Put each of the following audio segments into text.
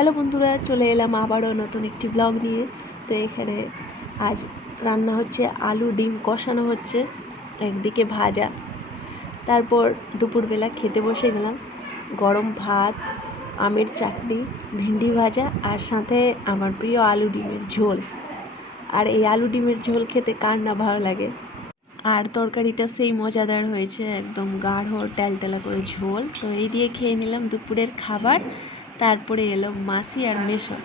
Hello বন্ধুরা, চলে এলাম আবারও নতুন একটি ব্লগ নিয়ে। তো এখানে আজ রান্না হচ্ছে আলু ডিম কষানো হচ্ছে, একদিকে ভাজা। তারপর দুপুরবেলা খেতে বসে গেলাম, গরম ভাত, আমের চাটনি, ভিন্ডি ভাজা আর সাথে আমার প্রিয় আলু ডিমের ঝোল। আর এই আলু ডিমের ঝোল খেতে কার না ভালো লাগে? আর তরকারিটা সেই মজাদার হয়েছে, একদম গাঢ় টেলটেলা করে ঝোল। তো এই দিয়ে খেয়ে নিলাম দুপুরের খাবার। তারপরে এলো মাসি আর মেশো।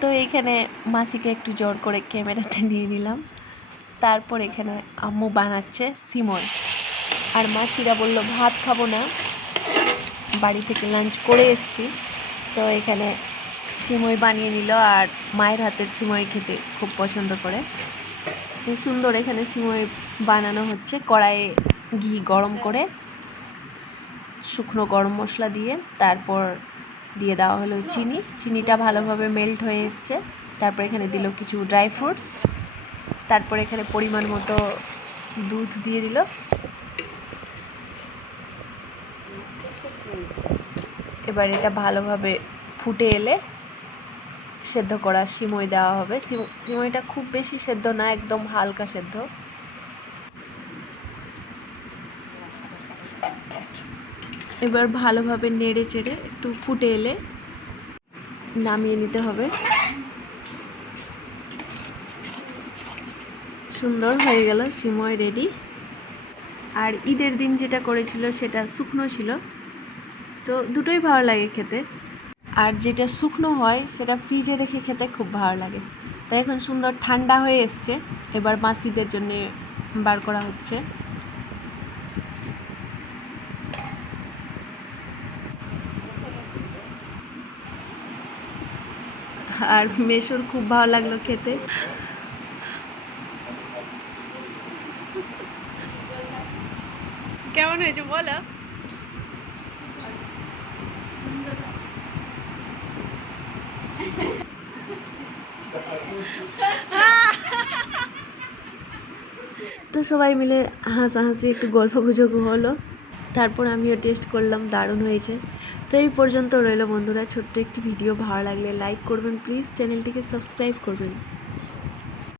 তো এখানে মাসিকে একটু জোর করে ক্যামেরাতে নিয়ে নিলাম। তারপর এখানে আম্মু বানাচ্ছে সিময় আর মাসিরা বলল, ভাত খাব না। বাড়ি থেকে লাঞ্চ করে এসছি। তো এখানে সিমই বানিয়ে নিল আর মায়ের হাতের সিমই খেতে খুব পছন্দ করে। তো সুন্দর এখানে সিমই বানানো হচ্ছে। কড়াইয়ে ঘি গরম করে, শুকনো গরম মশলা দিয়ে, তারপর দিয়ে দেওয়া হলো চিনি। চিনিটা ভালোভাবে মেল্ট হয়ে এসছে। তারপর এখানে দিল কিছু ড্রাই ফ্রুটস তারপর এখানে পরিমাণ মতো দুধ দিয়ে দিল। এবার এটা ভালোভাবে ফুটে এলে সেদ্ধ করা সিমই দেওয়া হবে। সিম- সিমইটা খুব বেশি সেদ্ধ না, একদম হালকা সেদ্ধ। এবার ভালোভাবে নেড়ে চেড়ে একটু ফুটে এলে নামিয়ে নিতে হবে। সুন্দর হয়ে গেল, সিময় রেডি আর ঈদের দিন যেটা করেছিল সেটা শুকনো ছিল। তো দুটোই ভালো লাগে খেতে। আর যেটা শুকনো হয় সেটা ফ্রিজে রেখে খেতে খুব ভালো লাগে। তাই এখন সুন্দর ঠান্ডা হয়ে এসছে। এবার মাসিদের জন্য বার করা হচ্ছে। আর মেশোর খুব ভালো লাগল খেতে। কেমন হয়েছে বলো তো সবাই মিলে হাসাহাসি একটু গল্প গুজব হলো। তারপর আমিও টেস্ট করলাম, দারুণ হয়েছে। তো এই পর্যন্ত রইল বন্ধুরা, ছোট্ট একটি ভিডিও ভালো লাগলে লাইক করবেন প্লিজ চ্যানেলটিকে সাবস্ক্রাইব করবেন।